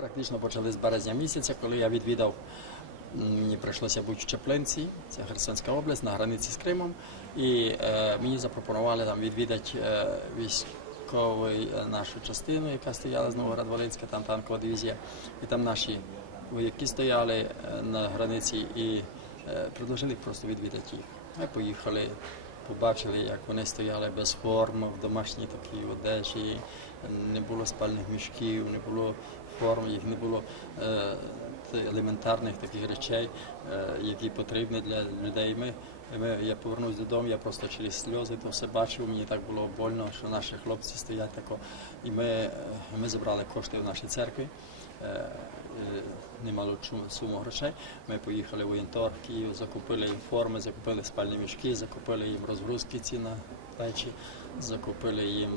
Практично почали з березня місяця, коли я відвідав, мені прийшлося бути в Чеплинці, це Херсонська область, на границі з Кримом. І е, мені запропонували там відвідати е, військову е, нашу частину, яка стояла з Новоград-Волинська, там танкова дивізія. І там наші вояки стояли е, на границі і е, предложили просто відвідати їх. Ми поїхали, побачили, як вони стояли без форм, в домашній такій одежі, не було спальних мішків, не було форм, їх не було е, елементарних таких речей, е, які потрібні для людей. Ми, я повернувся додому, я просто через сльози то все бачив, мені так було больно, що наші хлопці стоять тако. І ми, ми забрали кошти в нашій церкві. Немало суму грошей. Ми поїхали в воєнтор Київ, закупили їм форми, закупили спальні мішки, закупили їм розгрузки ці на плечі, закупили їм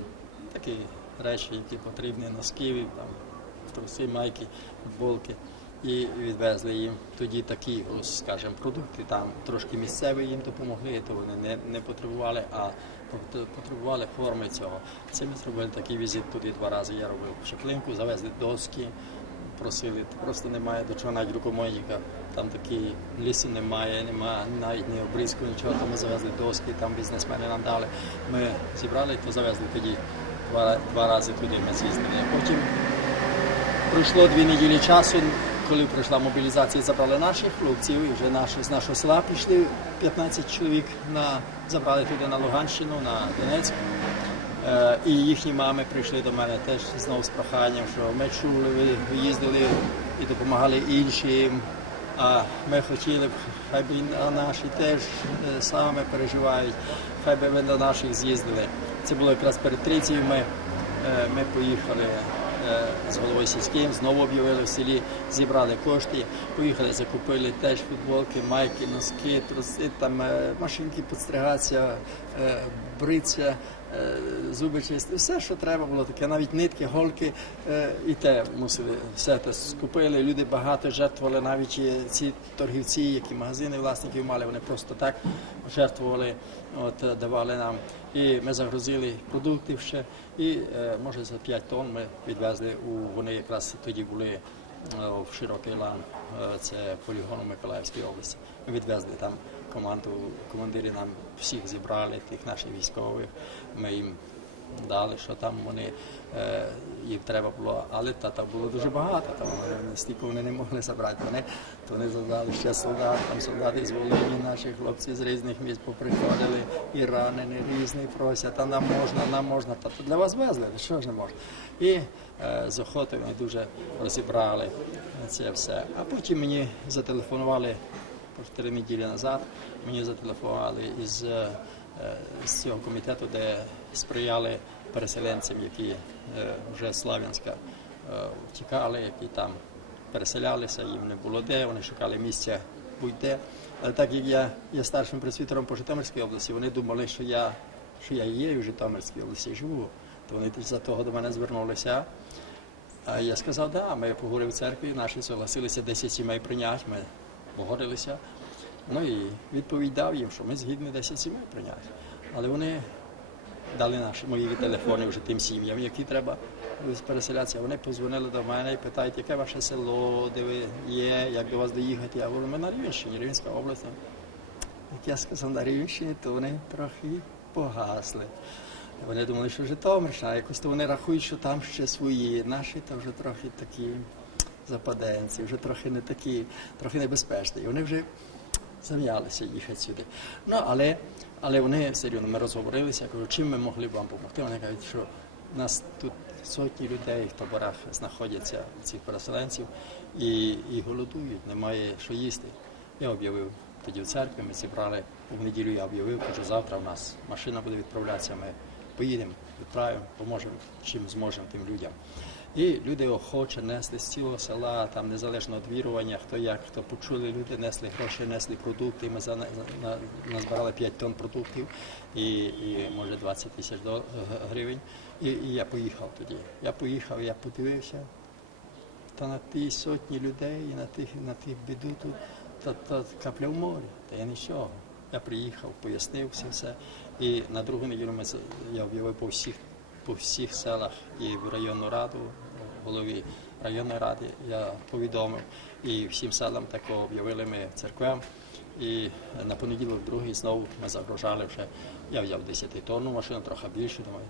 такі речі, які потрібні, носки, там, труси, майки, футболки. І відвезли їм тоді такі, ось, скажімо, продукти. Там трошки місцеві їм допомогли, то вони не, не потребували, а пот- потребували форми цього. Це ми зробили такий візит туди два рази. Я робив шаклинку, завезли доски, просили, просто немає до чого навіть рукомойника. Там такі лісу немає, немає навіть не обрізку, нічого. Ми завезли доски, там бізнесмени нам дали. Ми зібрали, то завезли тоді два, два рази туди ми з'їздили. Потім пройшло дві неділі часу, коли прийшла мобілізація, забрали наших хлопців, і вже наші, з нашого села пішли 15 чоловік на забрали туди на Луганщину, на Донецьк. Е, І їхні мами прийшли до мене теж знову з проханням, що ми чули, ви їздили і допомагали іншим. А ми хотіли б, хай би на- наші теж е, саме переживають, хай би ми до наших з'їздили. Це було якраз перед трійцею. Ми, е, ми поїхали з головою сільським, знову об'явили в селі, зібрали кошти, поїхали, закупили теж футболки, майки, носки, труси, там е, машинки підстригатися, е, бриться, е, зуби чисти, все, що треба було таке, навіть нитки, голки е, і те мусили все те скупили. Люди багато жертвували, навіть ці торгівці, які магазини власників мали, вони просто так жертвували, от е, давали нам. І ми загрузили продуктів ще. І е, може за 5 тонн ми відвезли у вони якраз тоді були е, в Широкий Лан, е, це полігон у Миколаївській області. Ми відвезли там команду, командири нам всіх зібрали, тих наших військових. Ми їм дали, що там вони е, їм треба було, але та там було дуже багато. Там стільки вони не могли забрати. Вони то вони задали ще солдат, там солдати з Волині, наші хлопці з різних міст поприходили, і ранені різні просять, а нам можна, нам можна. Та то для вас везли, що ж не можна. І е, з охоти вони дуже розібрали це все. А потім мені зателефонували чотири неділі назад. Мені зателефонували із, е, з цього комітету, де сприяли переселенцям, які е, вже з Слав'янська е, втікали, які там переселялися, їм не було де, вони шукали місця будь-де. Але так як я є старшим пресвітером по Житомирській області, вони думали, що я, що я є в Житомирській області живу. То вони за того до мене звернулися. А я сказав, да, ми поговорили в церкві, наші согласилися 10 сімей прийняти, ми погодилися. Ну і відповідь дав їм, що ми згідні 10 сімей прийняти. Але вони дали наші мої телефони вже тим сім'ям, які треба переселятися. Вони позвонили до мене і питають, яке ваше село, де ви є, як до вас доїхати. Я говорю, ми на Рівенщині, Рівенська область. Як я сказав на Рівенщині, то вони трохи погасли. Вони думали, що Житомирщина, якось то вони рахують, що там ще свої. Наші то вже трохи такі западенці, вже трохи не такі, трохи небезпечні. І вони вже зам'ялися їхати сюди. Ну, але, але вони все рівно ми розговорилися, я кажу, чим ми могли б вам допомогти. Вони кажуть, що у нас тут сотні людей в таборах знаходяться цих переселенців і, і голодують, немає що їсти. Я об'явив тоді в церкві, ми зібрали в неділю я об'явив, кажу, завтра в нас машина буде відправлятися, ми поїдемо, відправимо, поможемо чим зможемо тим людям. І люди охоче несли з цілого села, там незалежно від вірування, хто як, хто почули, люди несли гроші, несли продукти. Ми за, на, на, назбирали 5 тонн продуктів і, і може 20 тисяч до- гривень. І, і я поїхав тоді. Я поїхав, я подивився, та на ті сотні людей і на тих, на тих біду тут, та, та капля в морі, та я нічого. Я приїхав, пояснив все, все. І на другу неділю ми, я об'явив по всіх, по всіх селах і в районну раду, голові районної ради. Я повідомив і всім селам тако об'явили ми церквям. І на понеділок, другий знову ми загрожали вже. Я взяв 10 тонну машину, трохи більше, думаю,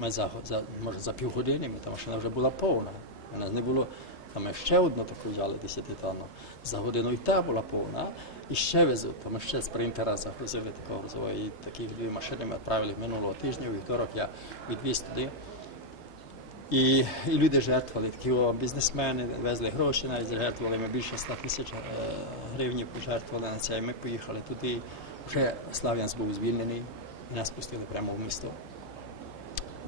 ми за, за, може за півгодини, та машина вже була повна. У нас не було. А ми ще одну таку взяли 10 тонну. За годину і та була повна, і ще везуть. То ми ще спринтера загрузили такого грузового. І такі дві машини ми відправили минулого тижня, у вівторок я відвіз туди. І, люди жертвували, такі бізнесмени везли гроші, навіть жертвували. Ми більше 100 тисяч е, гривень пожертвували на це. І ми поїхали туди. Вже Слав'янськ був звільнений, нас пустили прямо в місто.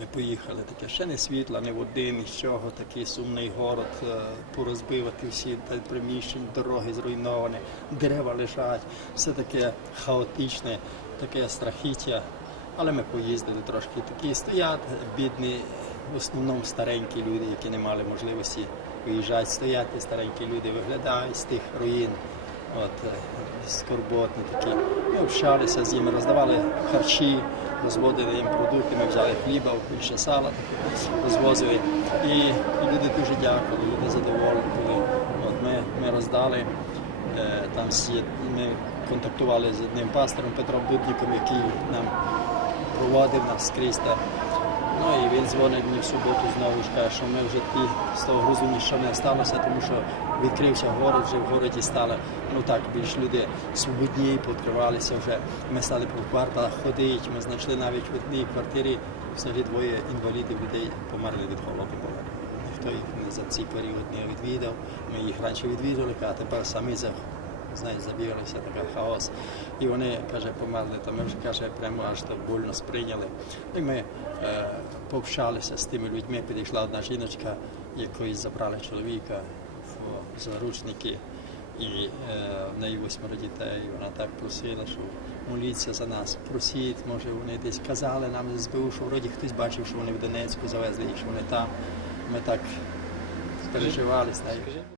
Ми поїхали, таке ще не світла, не води, нічого, такий сумний город, е, порозбивати всі приміщення, дороги зруйновані, дерева лежать, все таке хаотичне, таке страхіття. Але ми поїздили трошки. Такі стоять бідні, в основному старенькі люди, які не мали можливості виїжджати. Стоять старенькі люди, виглядають з тих руїн. От, е, скорботні такі. Ми общалися з ними, роздавали харчі, розводили їм продукти, ми взяли хліба, більше сала розвозили. І, люди дуже дякували, люди задоволені були. От, ми, ми роздали, е, там ми контактували з одним пастором Петром Дудніком, який нам проводив нас скрізь. Та, Ну і він дзвонить мені в суботу знову ж каже, що ми вже ті з того грузу нічого не сталося, тому що відкрився город, вже в городі стало ну так більш люди свободні, відкривалися вже. Ми стали по кварталах ходити. Ми знайшли навіть в одній квартирі взагалі двоє інвалідів людей померли від холоду. Ніхто їх не за цей період не відвідав. Ми їх раніше відвідували, а тепер самі за знаєш, забігалися така хаос. І вони, каже, померли, то ми вже каже, прямо аж так больно сприйняли. І ми е, пообщалися з тими людьми, підійшла одна жіночка, якої забрали чоловіка в заручники. І е, в неї восьмеро дітей. Вона так просила, що моліться за нас, просіть, може вони десь казали нам з СБУ, що вроді хтось бачив, що вони в Донецьку завезли їх, що вони там. Ми так переживали з нею.